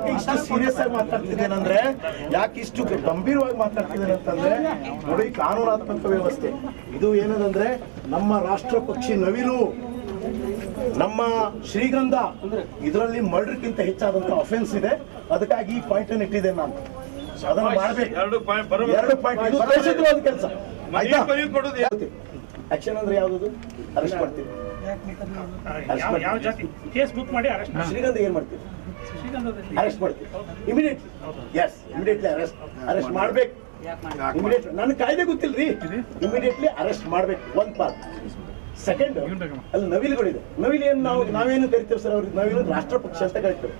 ಯಾಕೆ ಇಷ್ಟು ಸೀರಿಯಸ್ ಆಗಿ ಮಾತಾಡ್ತಿದ್ದೇನೆಂದ್ರೆ, ಯಾಕೆ ಇಷ್ಟು ಗಂಭೀರವಾಗಿ ಮಾತಾಡ್ತಿದ್ದೇನೆ ಅಂತಂದ್ರೆ, ನೋಡಿ ಕಾನೂನಾತ್ಮಕ ವ್ಯವಸ್ಥೆ ಇದು ಏನದಂದ್ರೆ ನಮ್ಮ ರಾಷ್ಟ್ರ ಪಕ್ಷಿ ನವಿಲು, ನಮ್ಮ ಶ್ರೀಗಂಧ, ಇದರಲ್ಲಿ ಮರ್ಡರ್ಗಿಂತ ಹೆಚ್ಚಾದಂತ ಅಫೆನ್ಸ್ ಇದೆ. ಅದಕ್ಕಾಗಿ ಈ ಪಾಯಿಂಟ್ ಅನ್ನು ಇಟ್ಟಿದ್ದೇನೆ ನಾನು. ಅದನ್ನ ಮಾಡಬೇಕು. 2 ಪಾಯಿಂಟ್ ಇದು ದೇಶದ್ರೋಹದ ಕೆಲಸ. ಆಕ್ಷನ್ ಅಂದ್ರೆ ಯಾವುದು? ಅರೆಸ್ಟ್ ಮಾಡ್ತೀವಿ. ಶ್ರೀಗಂಧ ಏನ್ ಮಾಡ್ತೀವಿ? ಅರೆಸ್ಟ್ ಮಾಡ್ತೀವಿ ಇಮಿಡಿಯೇಟ್ಲಿ ಅರೆಸ್ಟ್ ಮಾಡ್ಬೇಕು. ಇಮಿಡಿಯೇಟ್ ನನ್ನ ಕಾಯ್ದೆ ಗೊತ್ತಿಲ್ರಿ, ಇಮಿಡಿಯೇಟ್ಲಿ ಅರೆಸ್ಟ್ ಮಾಡ್ಬೇಕು. ಒಂದು ಪಾರ್ಟ್. ಸೆಕೆಂಡ್, ಅಲ್ಲಿ ನವಿಲುಗಳಿದೆ. ನವಿಲು ಏನು ನಾವೇನು ಕರಿತೇವೆ ಸರ್? ಅವ್ರಿಗೆ ನವಿಲು ರಾಷ್ಟ್ರ ಪಕ್ಷಿ ಅಂತ ಕರಿತೇವೆ.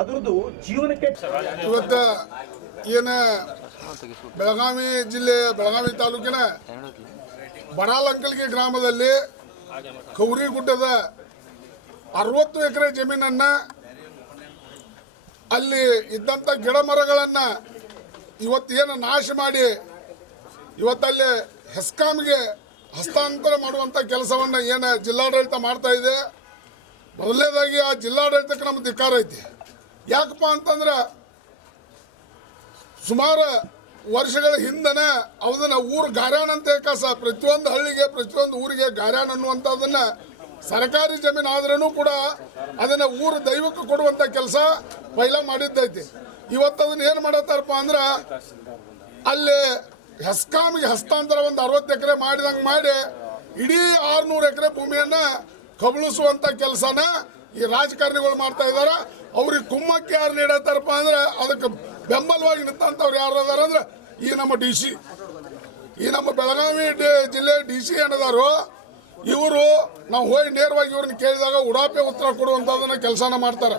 ಅದ್ರದ್ದು ಜೀವನಕ್ಕೆ ಇವತ್ತು ಏನ ಬೆಳಗಾವಿ ಜಿಲ್ಲೆ ಬೆಳಗಾವಿ ತಾಲೂಕಿನ ಬಡಾಲಂಕಲ್ಗಿ ಗ್ರಾಮದಲ್ಲಿ ಕೌರಿಗುಡ್ಡದ 60 ಎಕರೆ ಜಮೀನನ್ನ ಅಲ್ಲಿ ಇದ್ದಂಥ ಗಿಡ ಮರಗಳನ್ನ ಇವತ್ತೇನು ನಾಶ ಮಾಡಿ ಇವತ್ತಲ್ಲಿ ಹೆಸ್ಕಾಮ್ಗೆ ಹಸ್ತಾಂತರ ಮಾಡುವಂಥ ಕೆಲಸವನ್ನು ಏನು ಜಿಲ್ಲಾಡಳಿತ ಮಾಡ್ತಾ ಇದೆ. ಮೊದಲನೇದಾಗಿ ಆ ಜಿಲ್ಲಾಡಳಿತಕ್ಕೆ ನಮ್ಮ ಧಿಕ್ಕಾರ ಐತಿ. ಯಾಕಪ್ಪ ಅಂತಂದ್ರೆ ಸುಮಾರು ವರ್ಷಗಳ ಹಿಂದನೆ ಅದನ್ನ ಊರು ಗಾರ್ಯಾಣ ಅಂತ ಪ್ರತಿಯೊಂದು ಹಳ್ಳಿಗೆ ಪ್ರತಿಯೊಂದು ಊರಿಗೆ ಗಾರ್ಯಾಣ ಅನ್ನುವಂಥದ್ದನ್ನ ಸರ್ಕಾರಿ ಜಮೀನು ಆದ್ರೂ ಕೂಡ ಅದನ್ನ ಊರು ದೈವಕ್ಕೆ ಕೊಡುವಂಥ ಕೆಲಸ ಪೈಲ ಮಾಡಿದ್ದೈತಿ. ಇವತ್ತು ಅದನ್ನ ಏನು ಮಾಡತ್ತಾರಪ್ಪ ಅಂದ್ರೆ ಅಲ್ಲಿ ಹೆಸ್ಕಾಮಿಗೆ ಹಸ್ತಾಂತರ ಒಂದು 60 ಎಕರೆ ಮಾಡಿದಂಗೆ ಮಾಡಿ ಇಡೀ 600 ಎಕರೆ ಭೂಮಿಯನ್ನ ಕಬಳಿಸುವಂಥ ಕೆಲಸನ ಈ ರಾಜಕಾರಣಿಗಳು ಮಾಡ್ತಾ ಇದ್ದಾರೆ. ಅವ್ರಿಗೆ ಕುಮ್ಮಕ್ಕೆ ಯಾರು ನೀಡತ್ತಾರಪ್ಪ ಅಂದ್ರೆ ಅದಕ್ಕೆ ಬೆಂಬಲವಾಗಿ ನಿಂತಂಥವ್ರು ಯಾರು ಅದಾರ ಅಂದ್ರೆ ಈ ನಮ್ಮ DC, ಈ ನಮ್ಮ ಬೆಳಗಾವಿ ಜಿಲ್ಲೆ DC ಏನದಾರು ಇವರು ನಾವು ಹೋಗಿ ನೇರವಾಗಿ ಇವ್ರನ್ನ ಕೇಳಿದಾಗ ಉಡಾಪೆ ಉತ್ತರ ಕೊಡುವಂಥದ್ದನ್ನ ಕೆಲಸನ ಮಾಡ್ತಾರೆ.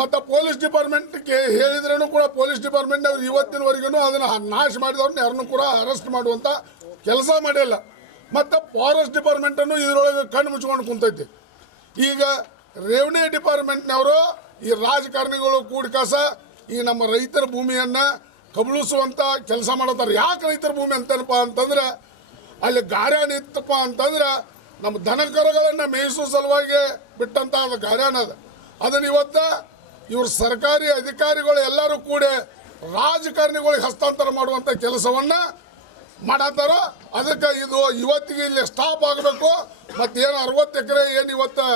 ಮತ್ತು ಪೊಲೀಸ್ ಡಿಪಾರ್ಟ್ಮೆಂಟ್ಗೆ ಹೇಳಿದ್ರೂ ಕೂಡ ಪೊಲೀಸ್ ಡಿಪಾರ್ಟ್ಮೆಂಟ್ ಅವ್ರು ಇವತ್ತಿನವರೆಗೂ ಅದನ್ನು ನಾಶ ಮಾಡಿದವ್ರನ್ನ ಯಾರನ್ನೂ ಕೂಡ ಅರೆಸ್ಟ್ ಮಾಡುವಂಥ ಕೆಲಸ ಮಾಡಿಲ್ಲ. ಮತ್ತು ಫಾರೆಸ್ಟ್ ಡಿಪಾರ್ಟ್ಮೆಂಟನ್ನು ಇದರೊಳಗೆ ಕಣ್ಣು ಮುಚ್ಕೊಂಡು ಕುಂತೈತಿ. ಈಗ ರೆವಿನ್ಯೂ ಡಿಪಾರ್ಟ್ಮೆಂಟ್ನವರು ಈ ರಾಜಕಾರಣಿಗಳು ಕೂಡಿಕಾಸ ಈ ನಮ್ಮ ರೈತರ ಭೂಮಿಯನ್ನು ಕಬಳಿಸುವಂಥ ಕೆಲಸ ಮಾಡತ್ತಾರೆ. ಯಾಕೆ ರೈತರ ಭೂಮಿ ಅಂತನಪ್ಪ ಅಂತಂದ್ರೆ ಅಲ್ಲಿ ಗಾರ್ಯಾನ ಇತ್ತಪ್ಪ ಅಂತಂದ್ರೆ ನಮ್ಮ ದನಕರುಗಳನ್ನು ಮೇಯಿಸುವ ಸಲುವಾಗಿ ಬಿಟ್ಟಂಥ ಅದು ಗಾರ್ಯಾನ ಅದ. ಅದನ್ನು ಇವತ್ತು ಇವರು ಸರ್ಕಾರಿ ಅಧಿಕಾರಿಗಳು ಎಲ್ಲರೂ ಕೂಡ ರಾಜಕಾರಣಿಗಳಿಗೆ ಹಸ್ತಾಂತರ ಮಾಡುವಂಥ ಕೆಲಸವನ್ನು ಮಾಡತ್ತಾರ. ಅದಕ್ಕೆ ಇದು ಇವತ್ತಿಗೆ ಇಲ್ಲಿ ಸ್ಟಾಪ್ ಆಗಬೇಕು. ಮತ್ತೇನು 60 ಎಕರೆ ಏನು ಇವತ್ತು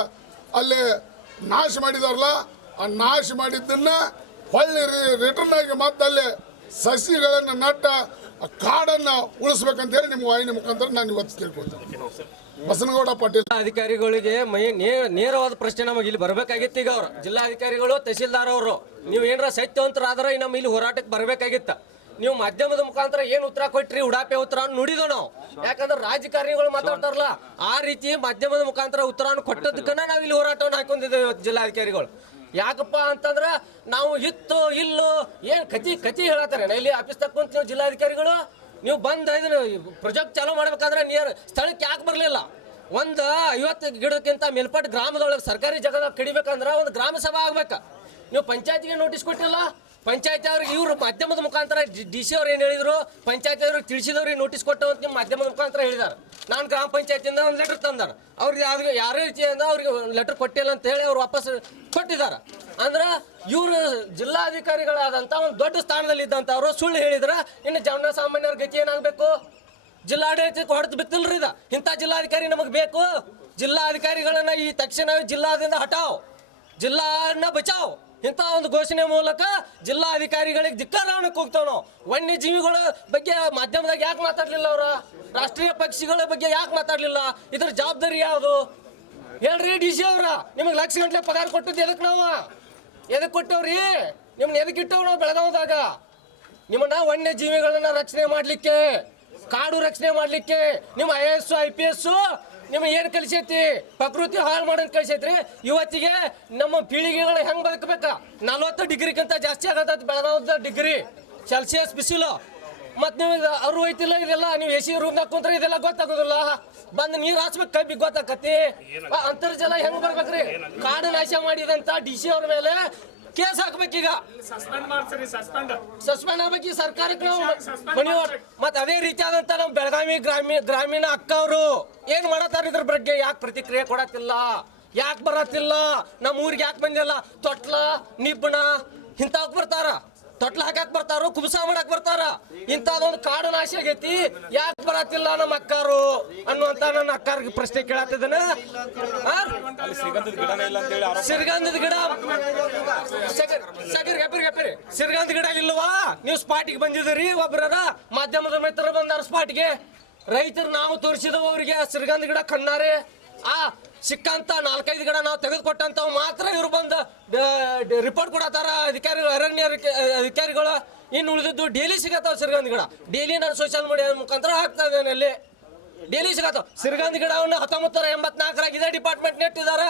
ಅಲ್ಲಿ ನಾಶ ಮಾಡಿದಾರಲ್ಲ, ಆ ನಾಶ ಮಾಡಿದ್ದನ್ನ ಹೊಳ್ಳಿ ರಿಟರ್ನ್ ಆಗಿ ಮತ್ತಲ್ಲಿ ಸಸಿಗಳನ್ನು ನಟ್ಟ ಕಾಡನ್ನು ಉಳಿಸ್ಬೇಕಂತೇಳಿ ನಿಮ್ಮ ವಾಹಿನಿ ಮುಖಾಂತರ ನಾನು ಇವತ್ತು ತಿಳ್ಕೊಳ್ತೇನೆ. ಬಸನಗೌಡ ಪಾಟೀಲ್ ಅಧಿಕಾರಿಗಳಿಗೆ ನೇರವಾದ ಪ್ರಶ್ನೆ ನಮಗೆ ಇಲ್ಲಿ ಬರಬೇಕಾಗಿತ್ತು. ಈಗ ಅವರು ಜಿಲ್ಲಾಧಿಕಾರಿಗಳು ತಹಸೀಲ್ದಾರ್ ಅವರು ನೀವು ಏನಾರ ಸತ್ಯವಂತರಾದ್ರೆ ನಮ್ಮ ಇಲ್ಲಿ ಹೋರಾಟಕ್ಕೆ ಬರಬೇಕಾಗಿತ್ತ. ನೀವು ಮಾಧ್ಯಮದ ಮುಖಾಂತರ ಏನು ಉತ್ತರ ಕೊಟ್ರಿ, ಉಡಾಪೆ ಉತ್ತರ ನುಡಿದೋ ನಾವು. ಯಾಕಂದ್ರೆ ರಾಜಕಾರಣಿಗಳು ಮಾತಾಡ್ತಾರಲ್ಲ, ಆ ರೀತಿ ಮಾಧ್ಯಮದ ಮುಖಾಂತರ ಉತ್ತರವನ್ನು ಕೊಟ್ಟದಕ್ಕನ್ನ ನಾವು ಇಲ್ಲಿ ಹೋರಾಟವನ್ನು ಹಾಕೊಂಡಿದ್ದೇವೆ ಇವತ್ತು ಜಿಲ್ಲಾಧಿಕಾರಿಗಳು. ಯಾಕಪ್ಪ ಅಂತಂದ್ರೆ ನಾವು ಇತ್ತು ಇಲ್ಲೋ ಏನು ಕತಿ ಹೇಳತ್ತಾರೆ. ಇಲ್ಲಿ ಆಫೀಸ್ ತಕ್ಕೊಂತ ನೀವು ಜಿಲ್ಲಾಧಿಕಾರಿಗಳು ನೀವು ಬಂದು ಇದನ್ನು ಪ್ರಾಜೆಕ್ಟ್ ಚಾಲೂ ಮಾಡ್ಬೇಕಾದ್ರೆ ಸ್ಥಳಕ್ಕೆ ಯಾಕೆ ಬರಲಿಲ್ಲ? ಒಂದು 50 ಗಿಡಕ್ಕಿಂತ ಮೇಲ್ಪಟ್ಟು ಗ್ರಾಮದೊಳಗೆ ಸರ್ಕಾರಿ ಜಾಗದಾಗ ಕಡಿಬೇಕಂದ್ರೆ ಒಂದು ಗ್ರಾಮ ಸಭಾ ಆಗ್ಬೇಕು. ನೀವು ಪಂಚಾಯತಿಗೆ ನೋಟಿಸ್ ಕೊಟ್ಟಿಲ್ಲ. ಪಂಚಾಯತಿ ಅವ್ರಿಗೆ ಇವರು ಮಾಧ್ಯಮದ ಮುಖಾಂತರ DC ಅವ್ರು ಏನು ಹೇಳಿದ್ರು, ಪಂಚಾಯತಿ ಅವ್ರಿಗೆ ತಿಳಿಸಿದವ್ರಿಗೆ ನೋಟಿಸ್ ಕೊಟ್ಟು ಅಂತ ನಿಮ್ಮ ಮಾಧ್ಯಮದ ಮುಖಾಂತರ ಹೇಳಿದ್ದಾರೆ. ನಾನು ಗ್ರಾಮ ಪಂಚಾಯತಿಯಿಂದ ಒಂದು ಲೆಟರ್ ತಂದಾರ. ಅವ್ರಿಗೆ ಯಾರೇ ರೀತಿಯಿಂದ ಅವ್ರಿಗೆ ಲೆಟರ್ ಕೊಟ್ಟಿಲ್ಲ ಅಂತ ಹೇಳಿ ಅವ್ರು ವಾಪಸ್ ಕೊಟ್ಟಿದ್ದಾರೆ. ಅಂದ್ರೆ ಇವರು ಜಿಲ್ಲಾಧಿಕಾರಿಗಳಾದಂಥ ಒಂದು ದೊಡ್ಡ ಸ್ಥಾನದಲ್ಲಿ ಇದ್ದಂಥವ್ರು ಸುಳ್ಳು ಹೇಳಿದ್ರೆ ಇನ್ನು ಜನಸಾಮಾನ್ಯರ ಗತಿ ಏನಾಗಬೇಕು? ಜಿಲ್ಲಾಡಳಿತಕ್ಕೆ ಹೊಡೆದು ಬಿತ್ತಿಲ್ರಿ ಇದು. ಇಂಥ ಜಿಲ್ಲಾಧಿಕಾರಿ ನಮಗೆ ಬೇಕು. ಜಿಲ್ಲಾಧಿಕಾರಿಗಳನ್ನ ಈ ತಕ್ಷಣ ಜಿಲ್ಲಾದಿಂದ ಹಟಾವ್, ಜಿಲ್ಲಾನ ಬಚಾವ್ ಇಂಥ ಒಂದು ಘೋಷಣೆ ಮೂಲಕ ಜಿಲ್ಲಾಧಿಕಾರಿಗಳಿಗೆ ಧಿಕ್ಕಾರವನ್ನು ಕೂಗ್ತಾವ ನಾವು. ವನ್ಯಜೀವಿಗಳ ಬಗ್ಗೆ ಮಾಧ್ಯಮದಾಗ ಯಾಕೆ ಮಾತಾಡಲಿಲ್ಲ? ಅವರ ರಾಷ್ಟ್ರೀಯ ಪಕ್ಷಿಗಳ ಬಗ್ಗೆ ಯಾಕೆ ಮಾತಾಡಲಿಲ್ಲ? ಇದ್ರ ಜವಾಬ್ದಾರಿ ಯಾವುದು ಹೇಳ್ರಿ? DC ಅವ್ರ ನಿಮಗೆ ಲಕ್ಷ ಗಂಟಲೆ ಪಗಾರ ಕೊಟ್ಟದ್ದು ಎದಕ್ಕೆ? ನಾವು ಎದಕ್ಕೆ ಕೊಟ್ಟವ್ರಿ? ನಿಮ್ಮನ್ನ ಎದಕ್ಕೆ ಇಟ್ಟವ್ ನಾವು ಬೆಳಗಾವದಾಗ? ನಿಮ್ಮನ್ನ ವನ್ಯಜೀವಿಗಳನ್ನ ರಕ್ಷಣೆ ಮಾಡಲಿಕ್ಕೆ, ಕಾಡು ರಕ್ಷಣೆ ಮಾಡಲಿಕ್ಕೆ ನಿಮ್ಮ IAS IPS ನಿಮಗೆ ಏನು ಕಲಿಸೈತಿ? ಪ್ರಕೃತಿ ಹಾಳು ಮಾಡೋದು ಕಲಿಸೈತ್ರಿ. ಇವತ್ತಿಗೆ ನಮ್ಮ ಪೀಳಿಗೆಗಳು ಹೆಂಗೆ ಬದುಕಬೇಕ? 40 ಡಿಗ್ರಿಗಿಂತ ಜಾಸ್ತಿ ಆಗತ್ತೈತಿ ಬೆಳಗಾವದ ಡಿಗ್ರಿ ಸೆಲ್ಸಿಯಸ್ ಬಿಸಿಲು. ಮತ್ತು ನೀವು ಅವ್ರು ಹೋಯ್ತಿಲ್ಲ ಇದೆಲ್ಲ, ನೀವು AC ರೂಮ್ನಾಗ ಕುಂತ್ರೆ ಇದೆಲ್ಲ ಗೊತ್ತಾಗೋದಿಲ್ಲ. ಬಂದು ನೀರು ಹಾಸ್ಬೇಕು, ಕೈ ಗೊತ್ತಾಕತಿ. ಅಂತರ್ಜಲ ಹೆಂಗೆ ಬರ್ಬೇಕ್ರಿ? ಕಾಡು ನಾಶ ಮಾಡಿದಂಥ DC ಅವ್ರ ಮೇಲೆ ಕೇಸ್ ಹಾಕ್ಬೇಕೀಗ, ಸಸ್ಪೆಂಡ್ ಆಗ್ಬೇಕು ಈ ಸರ್ಕಾರಕ್ಕೆ. ನಾವು ಮತ್ತೆ ಅದೇ ರೀತಿಯಾದಂತ ನಮ್ಮ ಬೆಳಗಾವಿ ಗ್ರಾಮೀಣ ಅಕ್ಕ ಅವರು ಏನ್ ಮಾಡತ್ತಾರ ಇದ್ರ ಬಗ್ಗೆ ಯಾಕೆ ಪ್ರತಿಕ್ರಿಯೆ ಕೊಡತ್ತಿಲ್ಲ? ಯಾಕೆ ಬರತ್ತಿಲ್ಲ ನಮ್ಮ ಊರಿಗೆ ಯಾಕೆ ಬಂದಿಲ್ಲ ತೊಟ್ಲ ನಿಬ್ಬಣ ಇಂಥವಕ್ಕೆ ಬರ್ತಾರ ತೊಟ್ಲ ಹಾಕಕ್ ಬರ್ತಾರೋ ಕುಬಸ ಮಾಡಕ್ ಬರ್ತಾರ ಇಂಥದೊಂದು ಕಾಡು ನಾಶ ಆಗೈತಿ ಯಾಕೆ ಬರತ್ತಿಲ್ಲ ನಮ್ಮ ಅಕ್ಕಾರು ಅನ್ನುವಂತ ನನ್ನ ಅಕ್ಕಾರಿಗೆ ಪ್ರಶ್ನೆ ಕೇಳತ್ತಿದ್ದಾನ ಸಿರ್ಗಂಧದ ಗಿಡ ಸಿರ್ಗಂಧ ಗಿಡ ಇಲ್ವಾ ನೀವು ಸ್ಪಾಟಿಗೆ ಬಂದಿದ್ದೀರಿ ಒಬ್ಬರ ಮಾಧ್ಯಮದ ಮಿತ್ರರು ಬಂದಾರ ಸ್ಪಾಟ್ಗೆ ರೈತರು ನಾವು ತೋರಿಸಿದವು ಅವರಿಗೆ ಸಿರ್ಗಂಧ ಗಿಡ ಕಣ್ಣಾರೆ ಆ ಸಿಕ್ಕಂತ 4-5 ಗಿಡ ನಾವು ತೆಗೆದುಕೊಟ್ಟಂತವ್ ಮಾತ್ರ ಇವ್ರು ಬಂದು ರಿಪೋರ್ಟ್ ಕೊಡತಾರ ಅಧಿಕಾರಿಗಳು ಅರಣ್ಯ ಅಧಿಕಾರಿಗಳು ಇನ್ನು ಉಳಿದಿದ್ದು ಡೈಲಿ ಸಿಗತ್ತಾವ ಸಿರ್ಗಂಧ ಗಿಡ ಡೈಲಿ ನಾನು ಸೋಷಿಯಲ್ ಮೀಡಿಯಾ ಮುಖಾಂತರ ಹಾಕ್ತಾ ಇದ್ದೇನೆ ಅಲ್ಲಿ ಡೈಲಿ ಸಿಗತ್ತಾವ ಸಿರ್ಗಂಧ ಗಿಡವನ್ನು 1984 ಇದೇ ಡಿಪಾರ್ಟ್ಮೆಂಟ್ ನೆಟ್ಟಿದ್ದಾರೆ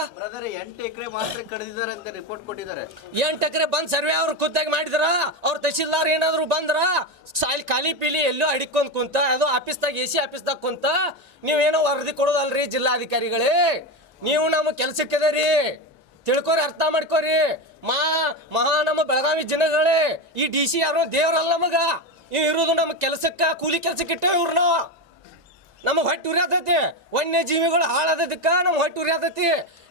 8 ಎಕರೆ ಮಾತ್ರ ಕಡಿದಿದ್ದಾರೆ ಅಂತ ರಿಪೋರ್ಟ್ ಕೊಟ್ಟಿದ್ದಾರೆ 8 ಎಕರೆ ಬಂದ್ ಸರ್ವೆ ಅವ್ರು ಖುದ್ದಾಗಿ ಮಾಡಿದ್ರ ಅವ್ರ ತಹಶೀಲ್ದಾರ್ ಏನಾದ್ರು ಬಂದ್ರ ಅಲ್ಲಿ ಖಾಲಿ ಪೀಲಿ ಎಲ್ಲೋ ಅಡಿಕೊಂಡ್ ಕುಂತ ಅದು ಆಫೀಸ್ದಾಗ AC ಆಫೀಸ್ದಾಗ ಕುಂತ ನೀವೇನೋ ವರದಿ ಕೊಡೋದಲ್ರಿ ಜಿಲ್ಲಾಧಿಕಾರಿಗಳೇ ನೀವು ನಮ್ಮ ಕೆಲ್ಸಕ್ಕೆದರಿ ತಿಳ್ಕೊರಿ ಅರ್ಥ ಮಾಡ್ಕೋರಿ ಮಹಾ ನಮ್ಮ ಬೆಳಗಾವಿ ಜನಗಳೇ ಈ DC ಯಾರೋ ದೇವ್ರಲ್ಲ ನಮಗ ಇವ್ ಇರೋದು ನಮ್ಮ ಕೆಲಸಕ್ಕ ಕೂಲಿ ಕೆಲ್ಸಕ್ಕೆ ಇಟ್ಟೇವ್ ಇವ್ರನ್ನ ನಮಗೆ ಹೊಟ್ಟೆ ಉರಿಯಾತೈತಿ ವನ್ಯ ಜೀವಿಗಳು ಹಾಳಾದದಕ್ಕೆ ನಮ್ಗೆ ಹೊಟ್ಟೆ ಉರಿಯಾತೈತಿ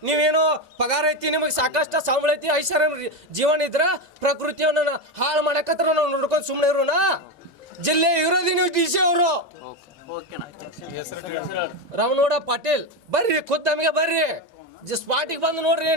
ನೀವೇನೋ ಪಗಾರ ಐತಿ ನಿಮಗೆ ಸಾಕಷ್ಟು ಸಂಬಳ ಐತಿ ಐಶ್ವರ್ಯ ಜೀವನ ಇದ್ರ ಪ್ರಕೃತಿಯನ್ನು ಹಾಳು ಮಾಡಕತ್ರ ನಾವು ನೋಡ್ಕೊಂಡು ಸುಮ್ಮನೆ ಇರೋಣ ಜಿಲ್ಲೆ ಇರೋದಿ ನೀವು DC ಅವರು ರಾಮನಗೌಡ ಪಾಟೀಲ್ ಬರ್ರಿ ಖುದ್ದು ನಮಗೆ ಬರ್ರಿ ಸ್ಪಾಟಿಗೆ ಬಂದು ನೋಡ್ರಿ